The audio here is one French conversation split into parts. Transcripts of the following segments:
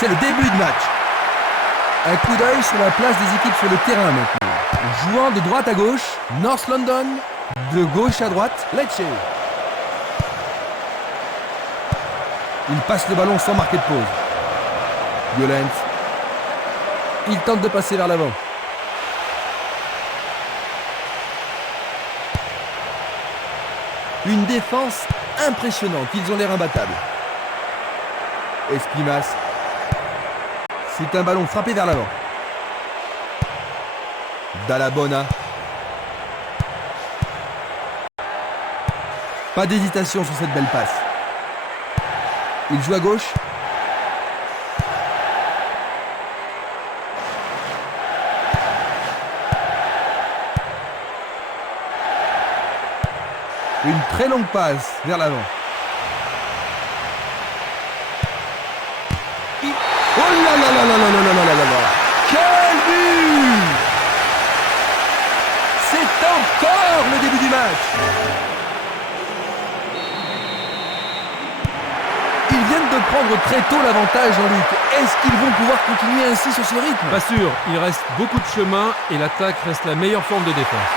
C'est le début de match. Un coup d'œil sur la place des équipes sur le terrain maintenant. Jouant de droite à gauche, North London. De gauche à droite, Lecce. Il passe le ballon sans marquer de pause. Violent. Il tente de passer vers l'avant. Une défense impressionnante. Ils ont l'air imbattables. Esquimas. C'est un ballon frappé vers l'avant. Dallabona. Pas d'hésitation sur cette belle passe. Il joue à gauche. Une très longue passe vers l'avant. Oh là là là là là là là là là là! Quel but! C'est encore le début du match. Ils viennent de prendre très tôt l'avantage, Jean-Luc. Est-ce qu'ils vont pouvoir continuer ainsi sur ce rythme? Pas sûr, il reste beaucoup de chemin et l'attaque reste la meilleure forme de défense.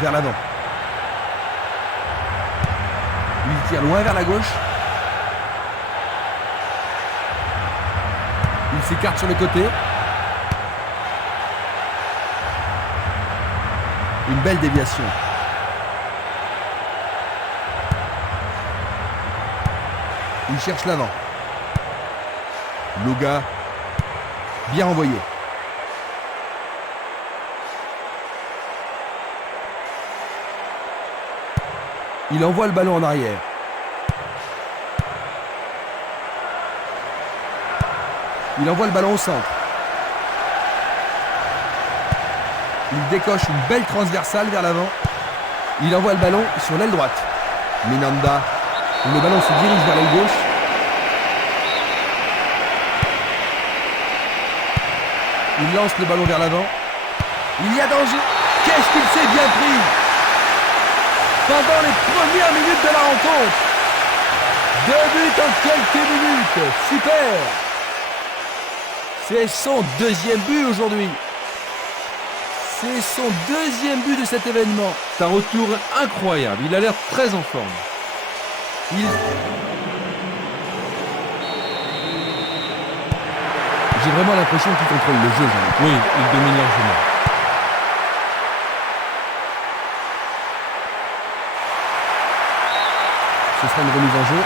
Vers l'avant. Il tire loin vers la gauche. Il s'écarte sur le côté. Une belle déviation. Il cherche l'avant. Luga. Bien envoyé. Il envoie le ballon en arrière. Il envoie le ballon au centre. Il décoche une belle transversale vers l'avant. Il envoie le ballon sur l'aile droite. Minanda. Le ballon se dirige vers l'aile gauche. Il lance le ballon vers l'avant. Il y a danger. Qu'est-ce qu'il s'est bien pris pendant les premières minutes de la rencontre. 2 buts en quelques minutes. Super. C'est son deuxième but aujourd'hui. C'est son deuxième but de cet événement. C'est un retour incroyable. Il a l'air très en forme. J'ai vraiment l'impression qu'il contrôle le jeu, Jean-Luc. Oui, il domine largement. Ce sera une remise en jeu.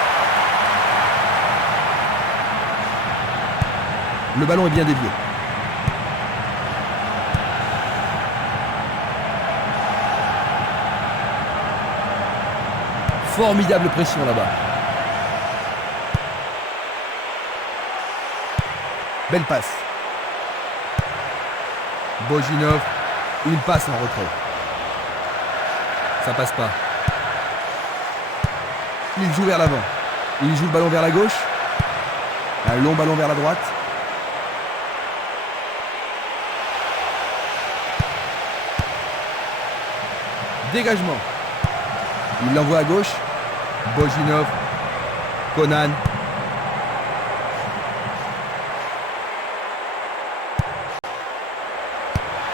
Le ballon est bien dévié. Formidable pression là-bas. Belle passe. Bojinov, une passe en retrait. Ça passe pas. Il joue vers l'avant. Il joue le ballon vers la gauche. Un long ballon vers la droite. Dégagement. Il l'envoie à gauche. Bojinov. Conan.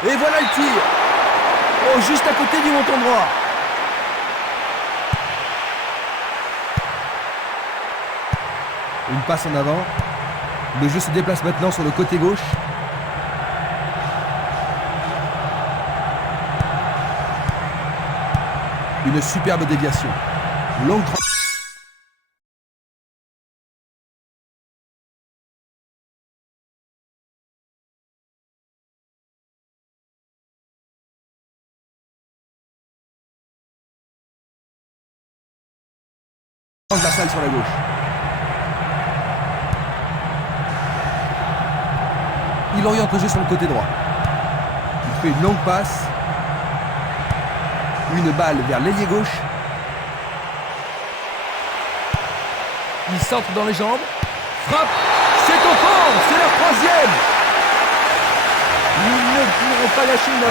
Et voilà le tir. Oh, juste à côté du montant droit. Une passe en avant. Le jeu se déplace maintenant sur le côté gauche. Une superbe déviation. Longue transversale sur la gauche. Il oriente le jeu sur le côté droit. Il fait une longue passe. Une balle vers l'ailier gauche. Il centre dans les jambes. Frappe. C'est au fond. C'est leur troisième. Ils ne pourront pas lâcher une.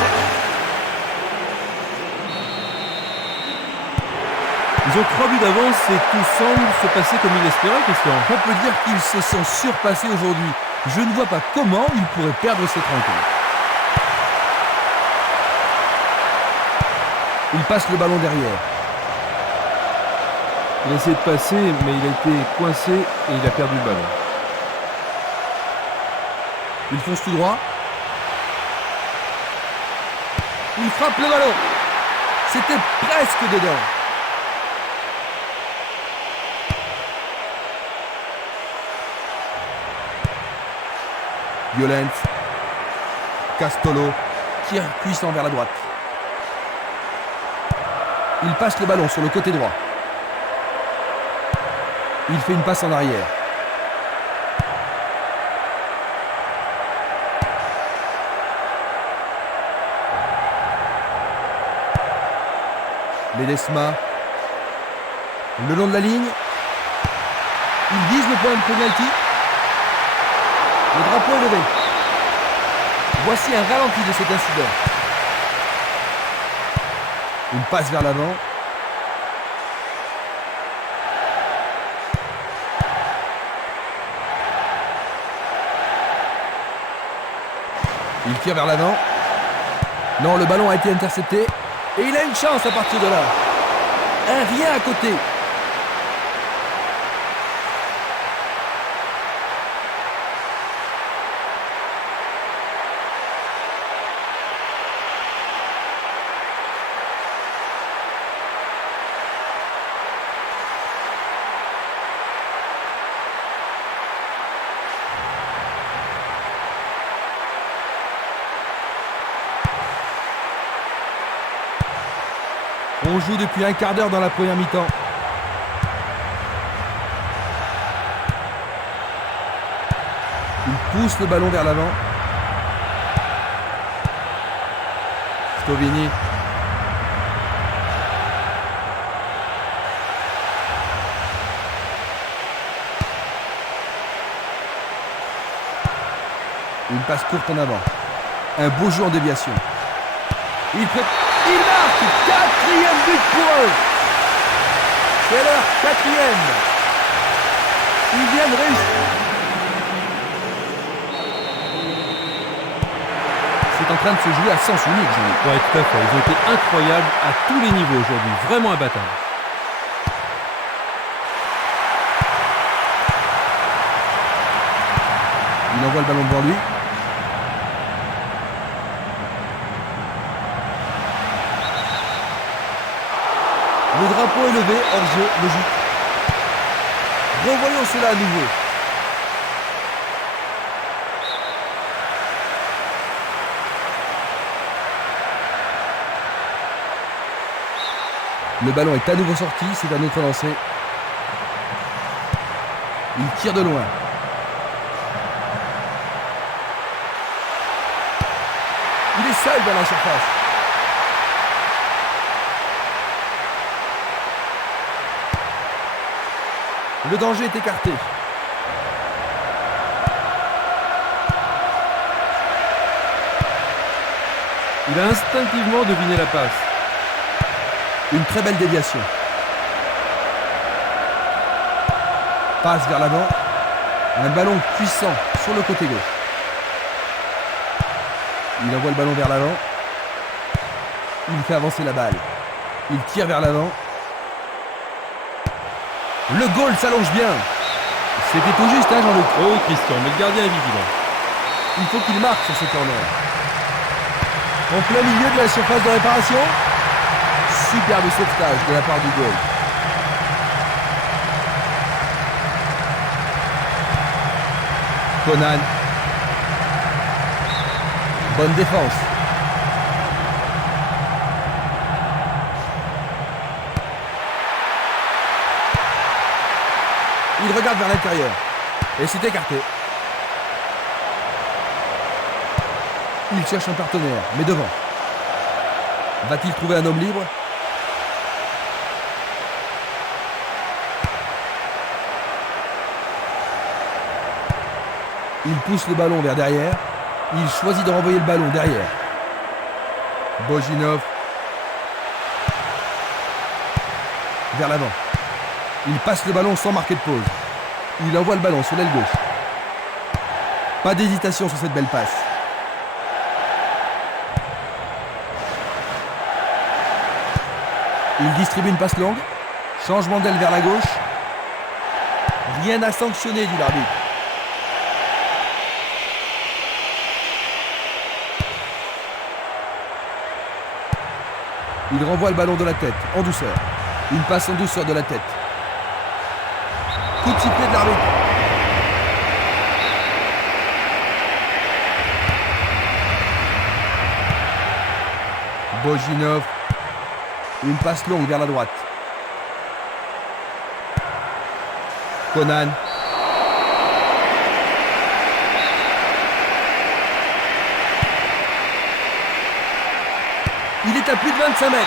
Ils ont 3 buts d'avance et tout semble se passer comme il espérait, Christian. On peut dire qu'ils se sont surpassés aujourd'hui. Je ne vois pas comment ils pourraient perdre cette rencontre. Il passe le ballon derrière. Il a essayé de passer, mais il a été coincé et il a perdu le ballon. Il fonce tout droit. Il frappe le ballon. C'était presque dedans. Violent. Castolo. Tire puissant vers la droite. Il passe le ballon sur le côté droit. Il fait une passe en arrière. Ledesma. Le long de la ligne. Il vise le point de penalty. Le drapeau est levé. Voici un ralenti de cet incident. Une passe vers l'avant. Il tire vers l'avant. Non, le ballon a été intercepté. Et il a une chance à partir de là. Un rien à côté. On joue depuis un quart d'heure dans la première mi-temps. Il pousse le ballon vers l'avant. Stovini. Une passe courte en avant. Un beau jeu en déviation. Il marque! Quatrième but pour eux! C'est leur quatrième! Ils viennent réussir. C'est en train de se jouer à sens unique, Jean-Luc. Ouais, tout à fait. Ils ont été incroyables à tous les niveaux aujourd'hui. Vraiment imbattables. Il envoie le ballon devant lui. Le drapeau est levé, hors-jeu, logique. Revoyons cela à nouveau. Le ballon est à nouveau sorti, c'est un autre lancé. Il tire de loin. Il est seul dans la surface. Le danger est écarté. Il a instinctivement deviné la passe. Une très belle déviation. Passe vers l'avant. Un ballon puissant sur le côté gauche. Il envoie le ballon vers l'avant. Il fait avancer la balle. Il tire vers l'avant. Le goal s'allonge bien. C'était tout juste, hein, Jean-Luc? Oh oui, Christian, mais le gardien est vigilant. Il faut qu'il marque sur ce corner. En plein milieu de la surface de réparation. Superbe sauvetage de la part du goal. Conan. Bonne défense. Il regarde vers l'intérieur. Et c'est écarté. Il cherche un partenaire, mais devant. Va-t-il trouver un homme libre? Il pousse le ballon vers derrière. Il choisit de renvoyer le ballon derrière. Bojinov. vers l'avant. Il passe le ballon sans marquer de pause. Il envoie le ballon sur l'aile gauche. Pas d'hésitation sur cette belle passe. Il distribue une passe longue. Changement d'aile vers la gauche. Rien à sanctionner, dit l'arbitre. Il renvoie le ballon de la tête, en douceur. Une passe en douceur de la tête. Coup de sifflet de l'arbitre. Bojinov. Une passe longue vers la droite. Conan. Il est à plus de 25 mètres.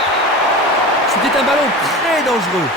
C'était un ballon très dangereux.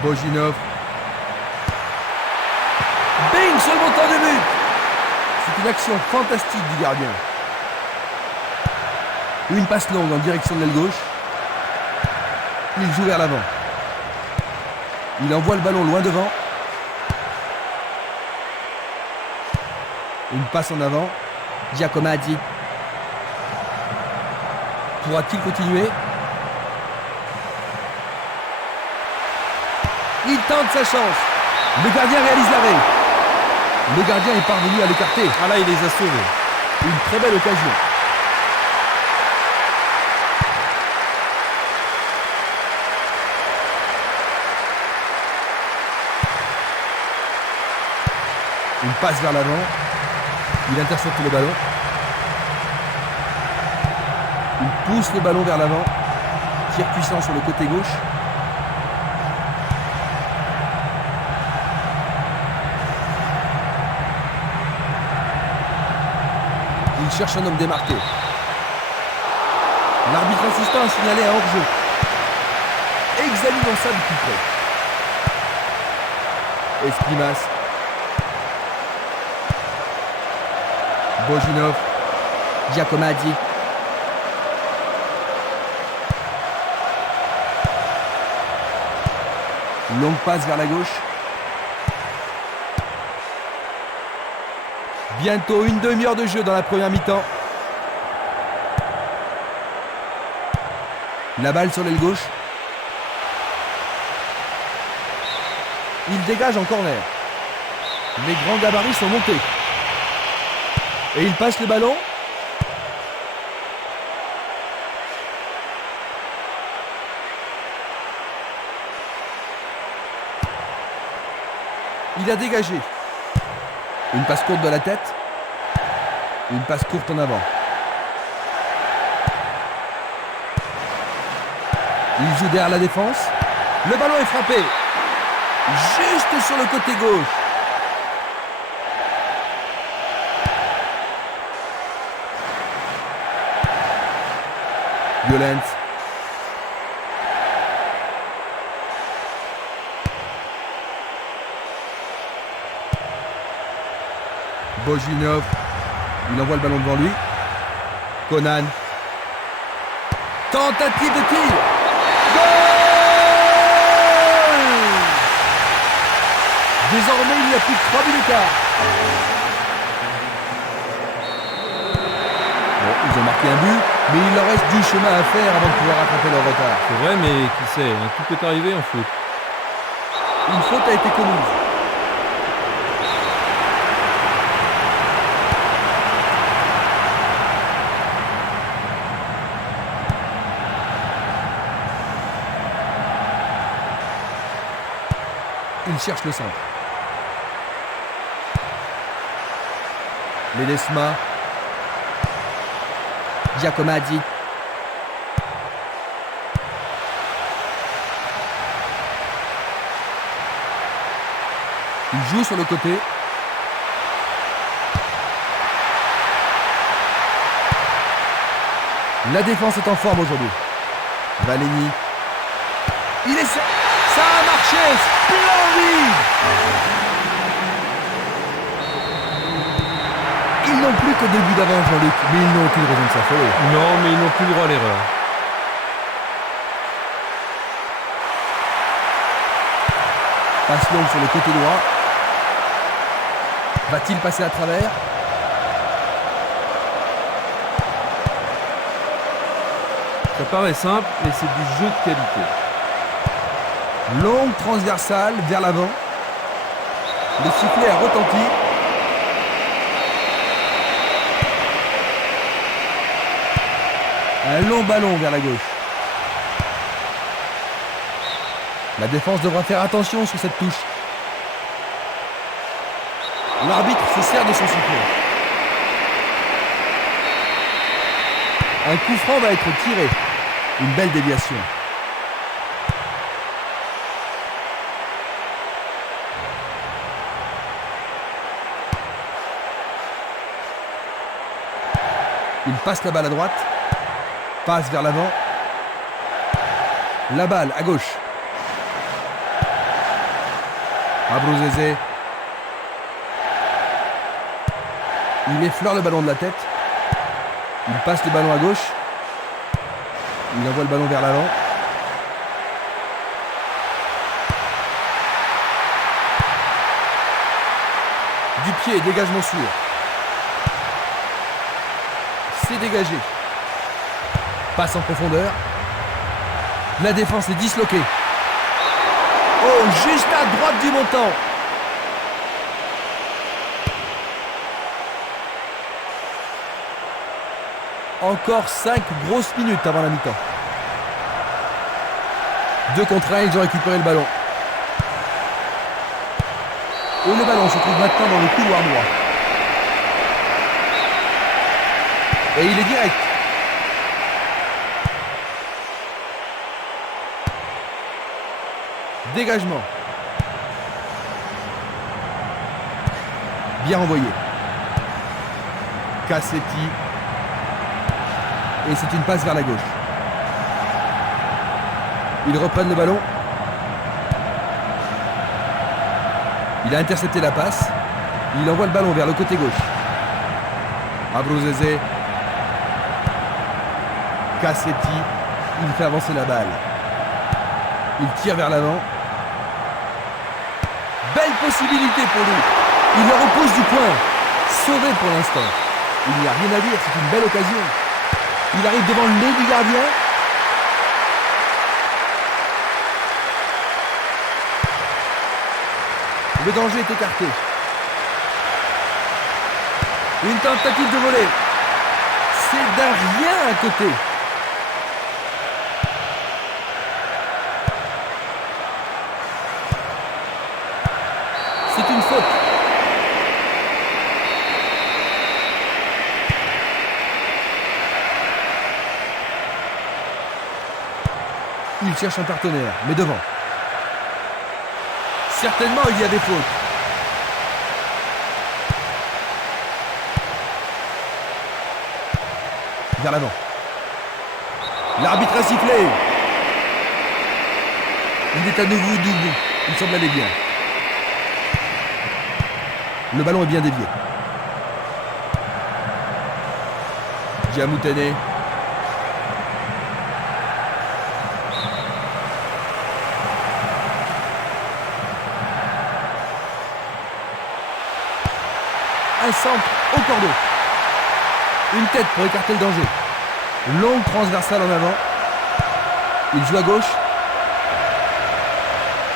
Bojinov. Bing sur le montant de but. C'est une action fantastique du gardien. Une passe longue en direction de l'aile gauche. Il joue vers l'avant. Il envoie le ballon loin devant. Une passe en avant. Giacomaddi. Pourra-t-il continuer? Il tente sa chance. Le gardien réalise l'arrêt. Le gardien est parvenu à l'écarter. Ah là, il les a sauvés. Une très belle occasion. Une passe vers l'avant. Il intercepte le ballon. Il pousse le ballon vers l'avant. Tir puissant sur le côté gauche. Il cherche un homme démarqué. L'arbitre insistant a signalé un hors-jeu. Examinons ça de plus près. Esprimas. Bojinov. Giacomaddi. Longue passe vers la gauche. Bientôt une demi-heure de jeu dans la première mi-temps. La balle sur l'aile gauche. Il dégage en corner. Les grands gabarits sont montés. Et il passe le ballon. Il a dégagé. Une passe courte de la tête. Une passe courte en avant. Il joue derrière la défense. Le ballon est frappé. Juste sur le côté gauche. Violence. Bojinov. Il envoie le ballon devant lui. Conan. Tentative de tir. Goal! Désormais, il n'y a plus que 3 buts d'écart. Bon, ils ont marqué un but, mais il leur reste du chemin à faire avant de pouvoir rattraper leur retard. C'est vrai, mais qui sait, hein, tout peut arriver en foot. Une faute a été commise. Il cherche le centre. Ledesma. Giacomaddi. Il joue sur le côté. La défense est en forme aujourd'hui. Valény. Il essaie. Ça a marché. Splendide. Ils n'ont plus qu'au début d'avance, Jean-Luc, mais ils n'ont aucune raison de s'affoler. Non, mais ils n'ont plus le droit à l'erreur. Passe longue sur le côté droit. Va-t-il passer à travers? Ça paraît simple, mais c'est du jeu de qualité. Longue transversale vers l'avant. Le sifflet a retenti. Un long ballon vers la gauche. La défense devra faire attention sur cette touche. L'arbitre se sert de son sifflet. Un coup franc va être tiré. Une belle déviation. Il passe la balle à droite. Passe vers l'avant. La balle à gauche. Abruzese. Il effleure le ballon de la tête. Il passe le ballon à gauche. Il envoie le ballon vers l'avant. Du pied, dégagement sûr. C'est dégagé. Passe en profondeur. La défense est disloquée. Oh, juste à droite du montant. Encore 5 grosses minutes avant la mi-temps. 2 contre 1, ils ont récupéré le ballon. Et le ballon se trouve maintenant dans le couloir droit. Et il est direct. Dégagement. Bien envoyé. Cassetti. Et c'est une passe vers la gauche. Ils reprennent le ballon. Il a intercepté la passe. Il envoie le ballon vers le côté gauche. Abruzese. Cassetti. Il fait avancer la balle. Il tire vers l'avant. Belle possibilité pour lui. Il leur oppose du point. Sauvé pour l'instant. Il n'y a rien à dire, c'est une belle occasion. Il arrive devant le nez du gardien. Le danger est écarté. Une tentative de voler. C'est d'un rien à côté. C'est une faute. Il cherche un partenaire, mais devant. Certainement, il y a des fautes. Vers l'avant. L'arbitre a sifflé. Il est à nouveau debout. Il semble aller bien. Le ballon est bien dévié. Djamoutene. Un centre au cordeau. Une tête pour écarter le danger. Longue transversale en avant. Il joue à gauche.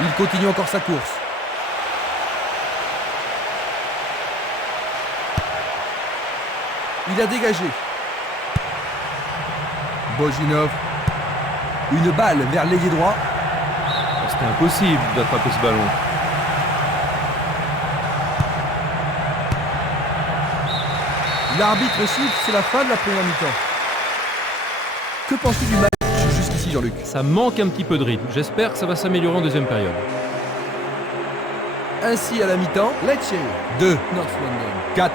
Il continue encore sa course. Il a dégagé. Bojinov. Une balle vers l'ailier droit. C'était impossible d'attraper ce ballon. L'arbitre siffle, c'est la fin de la première mi-temps. Que penses-tu du match jusqu'ici, Jean-Luc? Ça manque un petit peu de rythme. J'espère que ça va s'améliorer en deuxième période. Ainsi à la mi-temps, Lecce 2, North London. 4.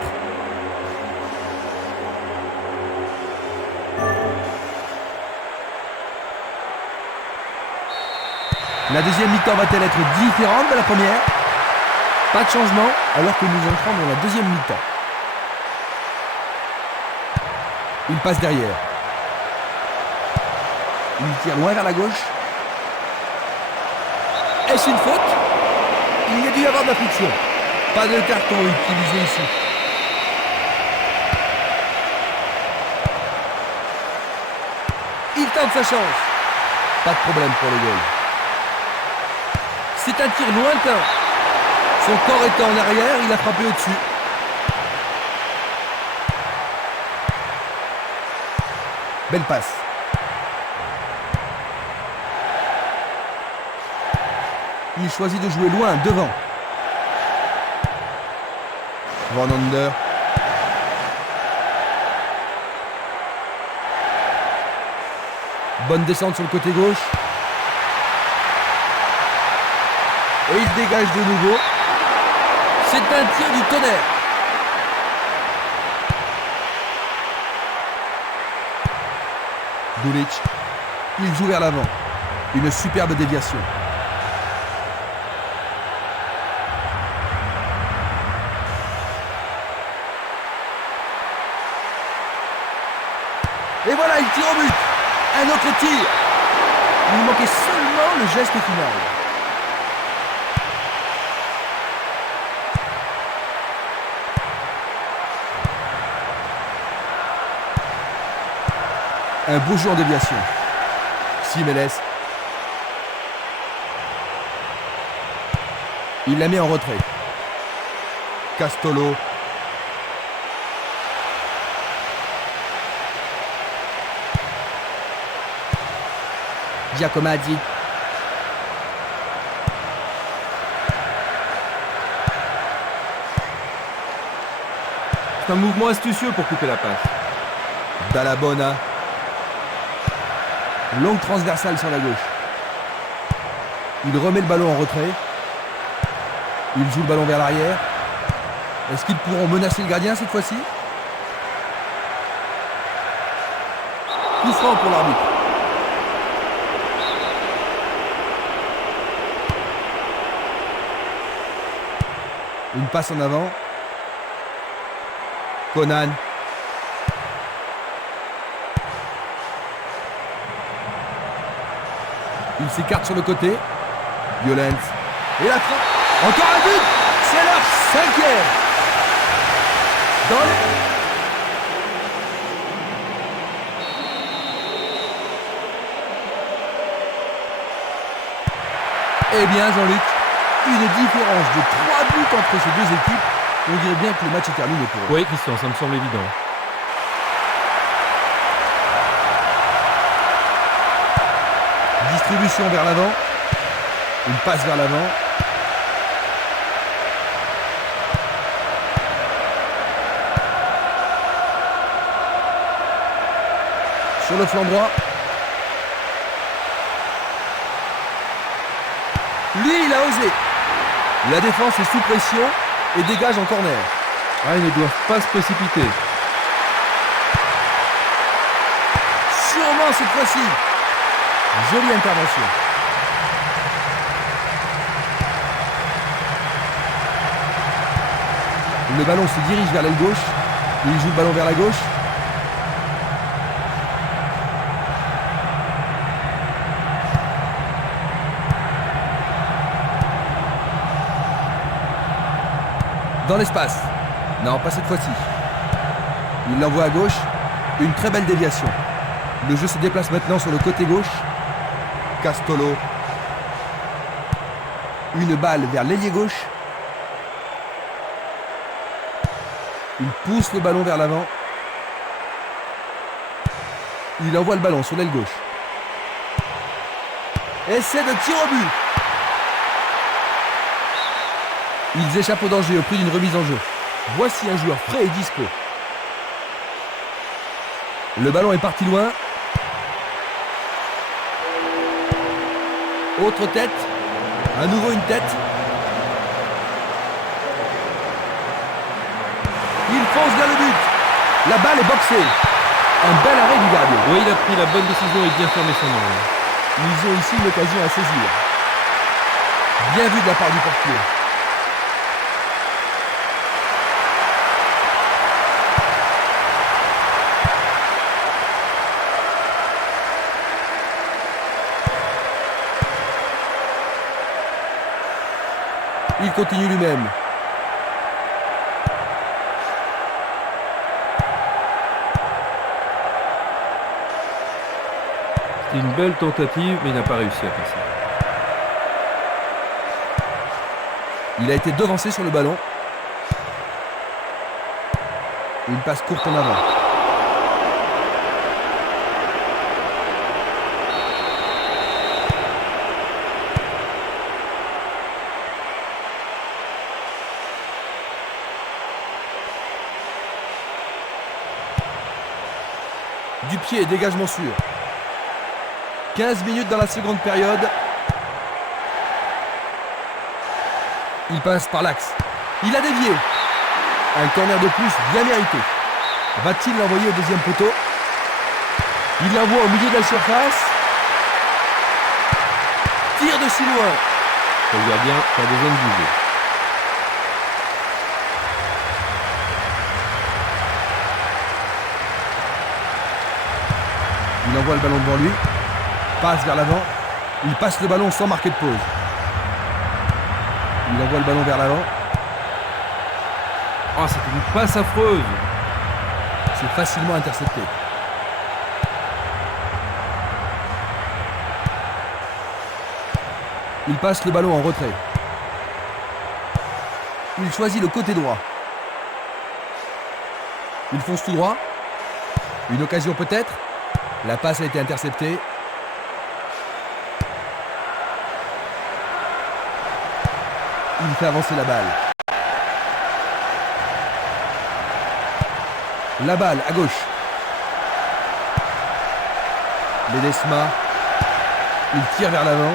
La deuxième mi-temps va-t-elle être différente de la première? Pas de changement alors que nous entrons dans la deuxième mi-temps. Il passe derrière. Il tire loin vers la gauche. Est-ce une faute? Il y a dû y avoir de la friction. Pas de carton utilisé ici. Il tente sa chance. Pas de problème pour le goal. C'est un tir lointain. Son corps était en arrière, il a frappé au-dessus. Belle passe. Il choisit de jouer loin, devant. Van Under. Bonne descente sur le côté gauche. Et il dégage de nouveau. C'est un tir du tonnerre. Dulic. Il joue vers l'avant. Une superbe déviation. Et voilà, il tire au but. Un autre tir. Il manquait seulement le geste final. Un beau jeu en déviation. Simeles. Il la met en retrait. Castolo. Giacomaddi. C'est un mouvement astucieux pour couper la passe. Dallabona. Longue transversale sur la gauche. Il remet le ballon en retrait. Il joue le ballon vers l'arrière. Est-ce qu'ils pourront menacer le gardien cette fois-ci? Coup franc pour l'arbitre. Une passe en avant. Conan. Il s'écarte sur le côté. Violence. Et la frappe. Encore un but. C'est leur 5e. Dans les... Eh bien, Jean-Luc, une différence de 3 buts entre ces deux équipes. On dirait bien que le match est terminé pour eux. Oui, Christian, ça me semble évident. Distribution vers l'avant. Une passe vers l'avant. Sur le flanc droit. Lui, il a osé. La défense est sous pression et dégage en corner. Ah, ils ne doivent pas se précipiter. Sûrement cette fois-ci. Jolie intervention. Le ballon se dirige vers l'aile gauche. Il joue le ballon vers la gauche. Dans l'espace. Non, pas cette fois-ci. Il l'envoie à gauche. Une très belle déviation. Le jeu se déplace maintenant sur le côté gauche. Castolo. Une balle vers l'ailier gauche. Il pousse le ballon vers l'avant. Il envoie le ballon sur l'aile gauche. Essai de tir au but. Ils échappent au danger au prix d'une remise en jeu. Voici un joueur frais et dispo. Le ballon est parti loin. Autre tête. À nouveau une tête. Il fonce vers le but. La balle est boxée. Un bel arrêt du gardien. Oui, il a pris la bonne décision et bien fermé son angle. Ils ont ici une occasion à saisir. Bien vu de la part du portier. Il continue lui-même. C'est une belle tentative, mais il n'a pas réussi à passer. Il a été devancé sur le ballon. Une passe courte en avant. Du pied, dégagement sûr. 15 minutes dans la seconde période. Il passe par l'axe. Il a dévié. Un corner de plus bien mérité. Va-t-il l'envoyer au deuxième poteau? Il l'envoie au milieu de la surface. Tire de si loin. Le gardien a besoin de bouger. Il envoie le ballon devant lui. Passe vers l'avant. Il passe le ballon sans marquer de pause. Il envoie le ballon vers l'avant. Oh, c'est une passe affreuse. C'est facilement intercepté. Il passe le ballon en retrait. Il choisit le côté droit. Il fonce tout droit. Une occasion peut-être. La passe a été interceptée. Il fait avancer la balle. La balle à gauche. Ledesma. Il tire vers l'avant.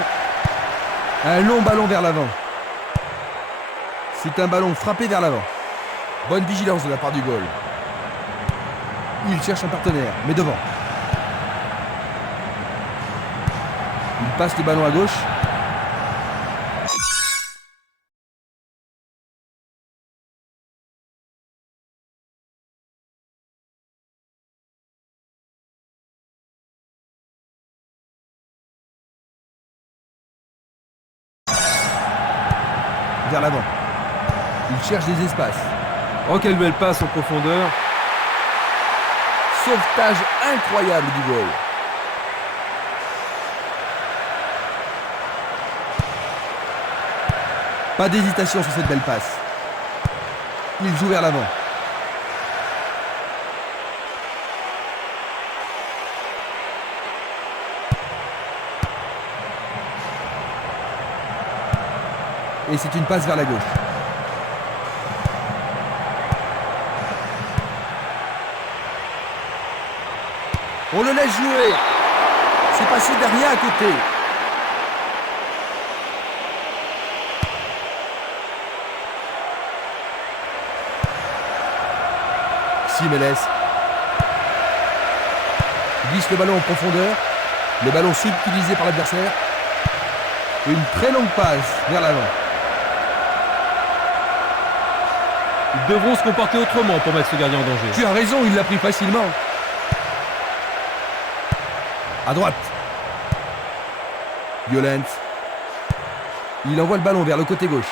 Un long ballon vers l'avant. C'est un ballon frappé vers l'avant. Bonne vigilance de la part du goal. Il cherche un partenaire, mais devant. Il passe le ballon à gauche. Vers l'avant. Il cherche des espaces. Oh, quelle belle passe en profondeur. Sauvetage incroyable du goal. Pas d'hésitation sur cette belle passe. Il joue vers l'avant. Et c'est une passe vers la gauche. On le laisse jouer. C'est passé derrière à côté. Simeles glisse le ballon en profondeur. Le ballon subtilisé par l'adversaire. Une très longue passe vers l'avant. Ils devront se comporter autrement pour mettre ce gardien en danger. Tu as raison, il l'a pris facilement. À droite. Violent. Il envoie le ballon vers le côté gauche.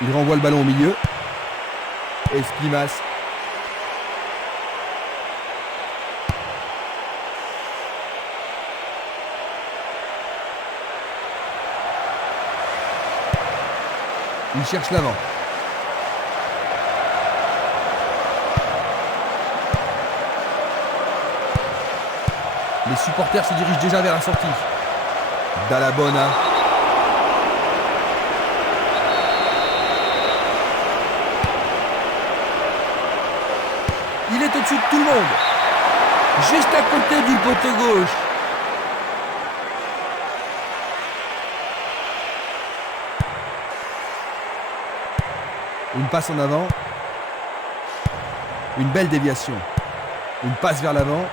Il renvoie le ballon au milieu. Esquimas. Il cherche l'avant. Les supporters se dirigent déjà vers la sortie. Dallabona. Il est au-dessus de tout le monde. Juste à côté du poteau gauche. Une passe en avant. Une belle déviation. Une passe vers l'avant.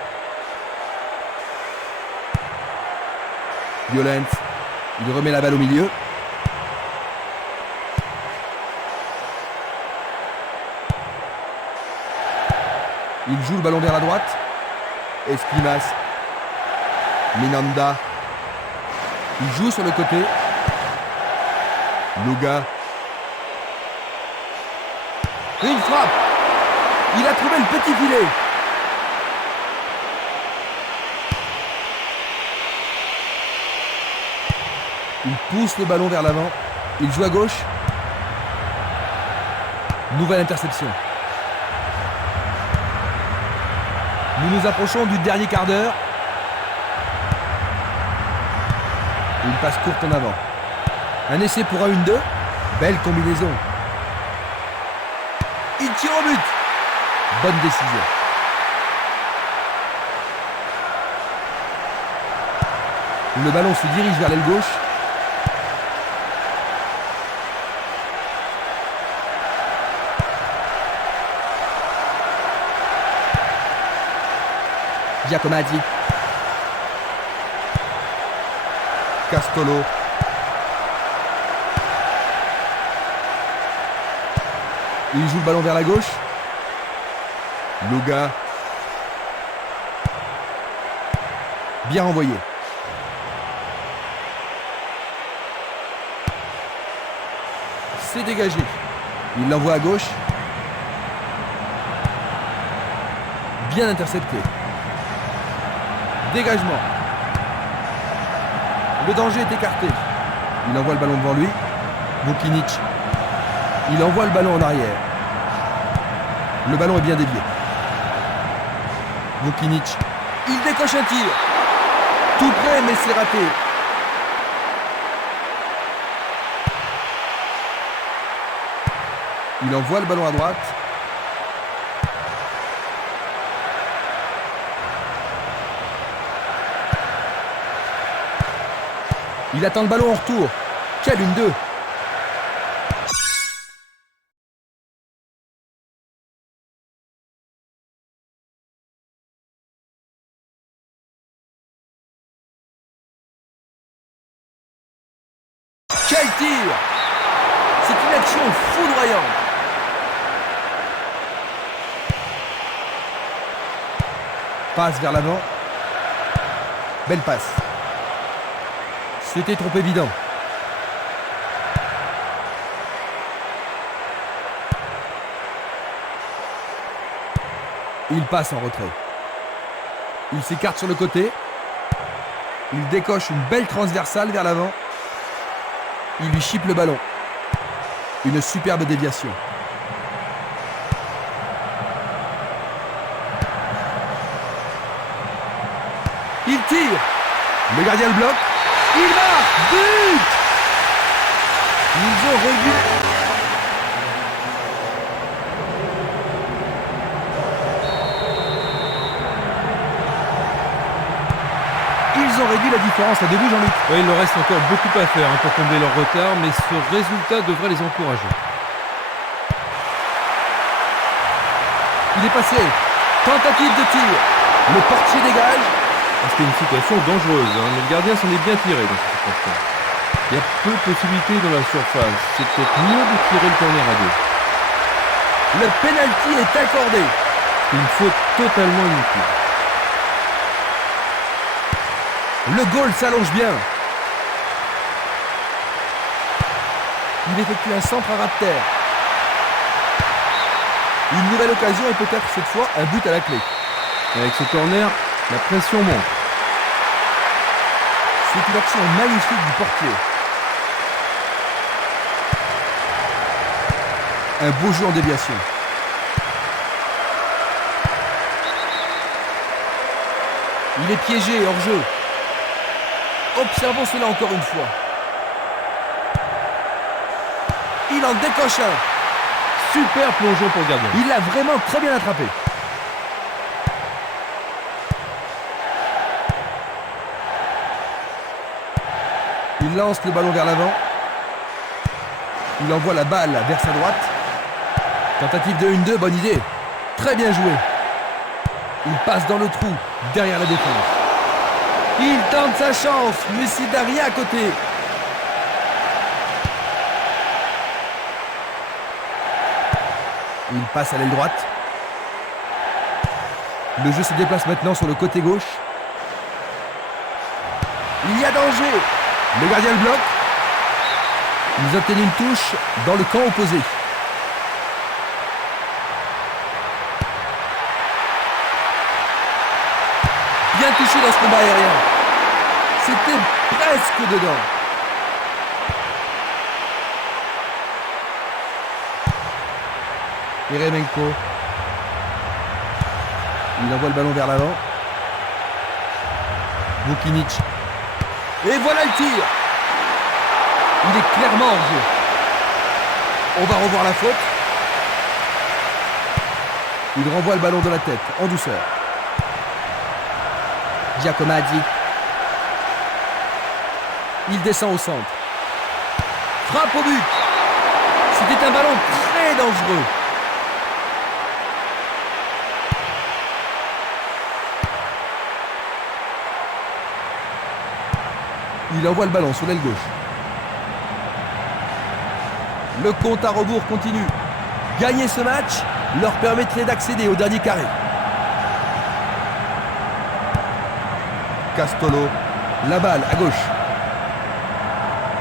Violent. Il remet la balle au milieu. Il joue le ballon vers la droite. Esquimas. Minanda. Il joue sur le côté. Luga. Une frappe. Il a trouvé le petit filet. Il pousse le ballon vers l'avant. Il joue à gauche. Nouvelle interception. Nous nous approchons du dernier quart d'heure. Une passe courte en avant. Un essai pour un 1-2. Belle combinaison. Il tire au but. Bonne décision. Le ballon se dirige vers l'aile gauche. Giacomazzi. Castolo. Il joue le ballon vers la gauche. Luga. Bien renvoyé. C'est dégagé. Il l'envoie à gauche. Bien intercepté. Dégagement. Le danger est écarté. Il envoie le ballon devant lui. Vukinic. Il envoie le ballon en arrière. Le ballon est bien dévié. Vukinic. Il décoche un tir. Tout près, mais c'est raté. Il envoie le ballon à droite. Il attend le ballon en retour. Quel 1-2. Quel tir! C'est une action foudroyante. Passe vers l'avant. Belle passe. C'était trop évident. Il passe en retrait. Il s'écarte sur le côté. Il décoche une belle transversale vers l'avant. Il lui chipe le ballon. Une superbe déviation. Il tire. Le gardien le bloque. Il marque. But. Ils ont réduit. Ils ont réduit la différence à 2 buts, Jean-Luc. Oui, il leur reste encore beaucoup à faire pour combler leur retard, mais ce résultat devrait les encourager. Il est passé. Tentative de tir. Le portier dégage. C'était une situation dangereuse, mais le gardien s'en est bien tiré dans cette circonstance. Il y a peu de possibilités dans la surface. C'est peut-être mieux de tirer le corner à deux. Le penalty est accordé. C'est une faute totalement inutile. Le goal s'allonge bien. Il effectue un centre à ras de terre. Une nouvelle occasion et peut-être cette fois un but à la clé. Avec ce corner, la pression monte. C'est une action magnifique du portier. Un beau jeu en déviation. Il est piégé hors jeu. Observons cela encore une fois. Il en décoche un. Super plongeon pour le gardien. Il l'a vraiment très bien attrapé. Il lance le ballon vers l'avant. Il envoie la balle vers sa droite. Tentative de 1-2, bonne idée. Très bien joué. Il passe dans le trou, derrière la défense. Il tente sa chance, mais c'est rien à côté. Il passe à l'aile droite. Le jeu se déplace maintenant sur le côté gauche. Il y a danger. Le gardien le bloque. Ils obtiennent une touche dans le camp opposé. Bien touché dans ce combat aérien. C'était presque dedans. Eremenko. Il envoie le ballon vers l'avant. Vukinic. Et voilà le tir. Il est clairement hors jeu. On va revoir la faute. Il renvoie le ballon de la tête, en douceur. Giacomaddi. Il descend au centre. Frappe au but. C'était un ballon très dangereux. Il envoie le ballon sur l'aile gauche. Le compte à rebours continue. Gagner ce match leur permettrait d'accéder au dernier carré. Castolo. La balle à gauche.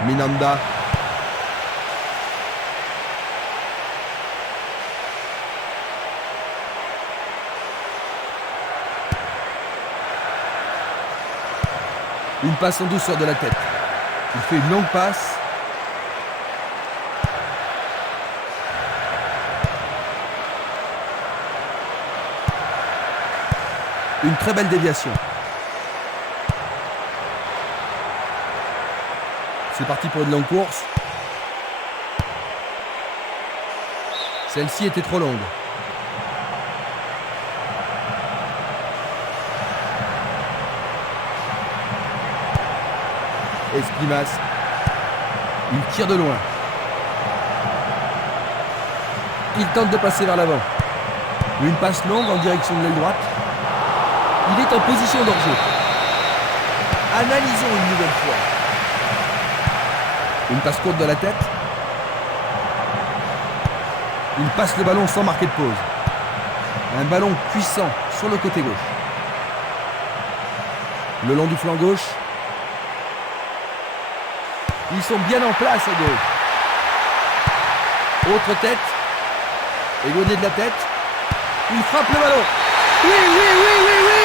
Minanda. Une passe en douceur de la tête. Il fait une longue passe. Une très belle déviation. C'est parti pour une longue course. Celle-ci était trop longue. Esprimas. Il tire de loin. Il tente de passer vers l'avant. Une passe longue en direction de l'aile droite. Il est en position d'hors-jeu. Analysons une nouvelle fois. Une passe courte de la tête. Il passe le ballon sans marquer de pause. Un ballon puissant sur le côté gauche. Le long du flanc gauche. Ils sont bien en place à gauche. Autre tête. Éloigné de la tête. Il frappe le ballon. Oui, oui, oui, oui, oui.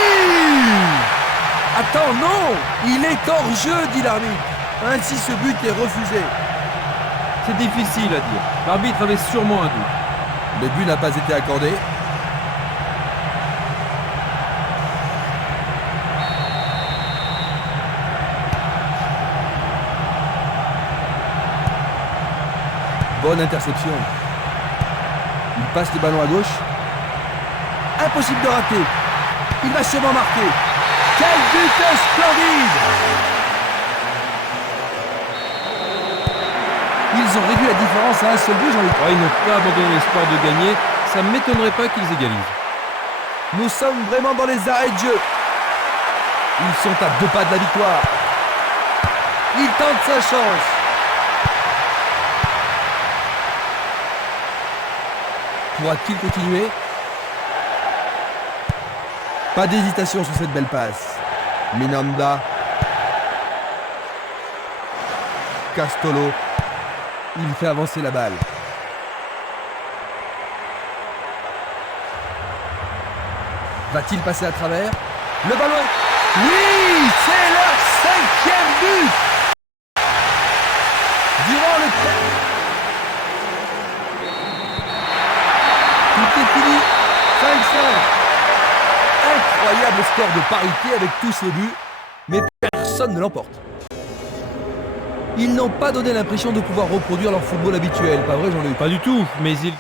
Attends, non. Il est hors jeu, dit l'arbitre. Ainsi, ce but est refusé. C'est difficile à dire. L'arbitre avait sûrement un doute. Le but n'a pas été accordé. Bonne interception. Il passe le ballon à gauche. Impossible de rater. Il va sûrement marquer. Quelle vitesse splendide! Ils ont réduit la différence à un seul but, Jean-Luc. Ils n'ont pas abandonné l'espoir de gagner. Ça ne m'étonnerait pas qu'ils égalisent. Nous sommes vraiment dans les arrêts de jeu. Ils sont à 2 pas de la victoire. Il tente sa chance. Pourra-t-il continuer? Pas d'hésitation sur cette belle passe. Minanda. Castolo. Il fait avancer la balle. Va-t-il passer à travers? Le ballon. Oui, c'est leur 5e but. Durant le temps. Tout est fini. 5-5. Incroyable score de parité avec tous ces buts, mais personne ne l'emporte. Ils n'ont pas donné l'impression de pouvoir reproduire leur football habituel, pas vrai Jean-Luc? Pas du tout, mais ils...